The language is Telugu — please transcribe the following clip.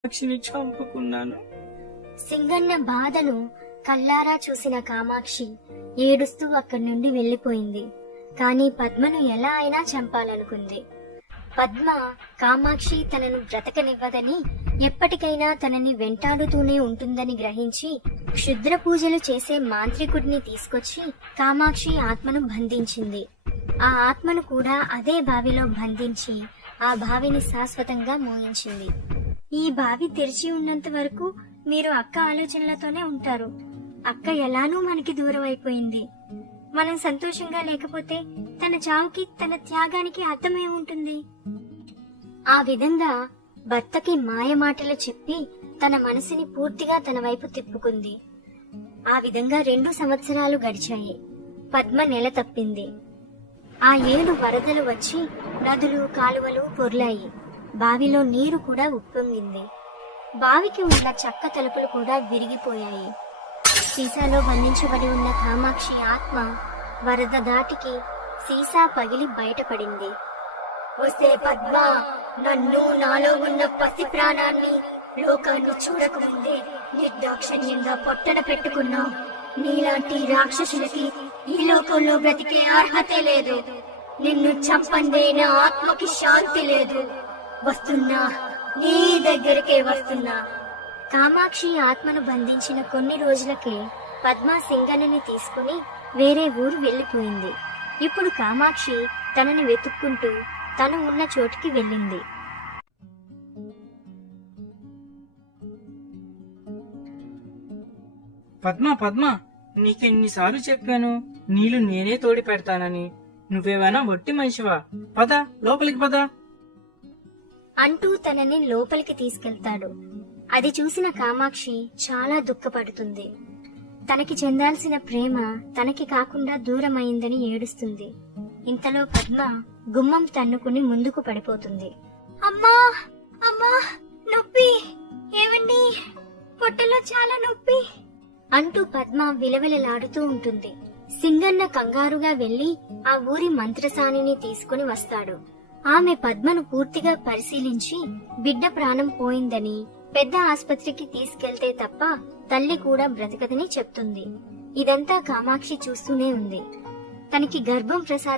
కామాక్షిని చంపుకున్నాను. సింగన్న బాధను కల్లారా చూసిన కామాక్షి ఏడుస్తూ అక్కడి నుండి వెళ్ళిపోయింది కాని పద్మను ఎలా అయినా చంపాలనుకుంది. పద్మ కామాక్షి తనను బ్రతకనివ్వదని ఎప్పటికైనా తనని వెంటాడుతూనే ఉంటుందని గ్రహించి క్షుద్ర పూజలు చేసే మాంత్రికుడిని తీసుకొచ్చి కామాక్షి ఆత్మను బంధించింది. ఆ ఆత్మను కూడా అదే బావిలో బంధించి ఆ బావిని శాశ్వతంగా మోయించింది. ఈ బావి తెరిచి ఉన్నంత వరకు మీరు అక్క ఆలోచనలతోనే ఉంటారు. అక్క ఎలానూ మనకి దూరం అయిపోయింది మనం సంతోషంగా లేకపోతే తన చావుకి తన త్యాగానికి అర్థమే ఉంటుంది. ఆ విధంగా భర్తకి మాయ మాటలు చెప్పి తన మనసుని పూర్తిగా తన వైపు తిప్పుకుంది. ఆ విధంగా రెండు సంవత్సరాలు గడిచాయి. పద్మ నెల తప్పింది. ఆ ఏడు వరదలు వచ్చి నదులు కాలువలు పొర్లాయి. బావిలో నీరు కూడా ఉప్పొంగింది. బావికి ఉన్న చక్క తలుపులు కూడా విరిగిపోయాయి. సీసాలో బంధించబడి ఉన్న కామాక్షి ఆత్మ వరద దాటికి సీసా పగిలి బయటపడింది. వస్తే పద్మ నన్ను నాలో ఉన్న పసి ప్రాణాన్ని లోకాన్ని చూడకముందే నిర్దాక్షణ్యంగా పొట్టన పెట్టుకున్నావు. నీలాంటి రాక్షసులకి ఈ లోకంలో బ్రతికే అర్హతే లేదు. నిన్ను చంపందే నా ఆత్మకి శాంతి లేదు. వస్తున్నా. నీ దగ్గరికే వస్తున్నా. కామాక్షి ఆత్మను బంధించిన కొన్ని రోజులకే పద్మ సింగనని తీసుకుని వేరే ఊరు వెళ్ళిపోయింది ఇప్పుడు కామాక్షి తనని వెతుక్కుంటూ తను ఉన్న చోటికి వెళ్ళింది. పద్మ పద్మ నీకెన్నిసార్లు చెప్పాను? నీళ్ళు నేనే తోడి పెడతానని. నువ్వేమైనా వట్టి మనిషివా? పద లోపలికి పద. అంటూ తనని లోపలికి తీసుకెళ్తాడు. అది చూసిన కామాక్షి చాలా దుఃఖపడుతుంది. తనకి చెందాల్సిన ప్రేమ తనకి కాకుండా దూరమైందని ఏడుస్తుంది. ఇంతలో పద్మ గుమ్మం తన్నుకుని ముందుకు పడిపోతుంది. అమ్మా! అమ్మా! నొప్పి! ఏమండి? పొట్టలో చాలా నొప్పి! అంటూ పద్మ విలవిలలాడుతూ ఉంటుంది. సింగన్న కంగారుగా వెళ్ళి ఆ ఊరి మంత్రసానిని తీసుకుని వస్తాడు. ఆమె పద్మను పూర్తిగా పరిశీలించి బిడ్డ ప్రాణం పోయిందని పెద్ద ఆస్పత్రికి తీసుకెళ్తే తప్ప తల్లి కూడా బ్రతకదని చెప్తుంది. ఇదంతా కామాక్షి చూస్తూనే ఉంది. తనకి గర్భం ప్రసాద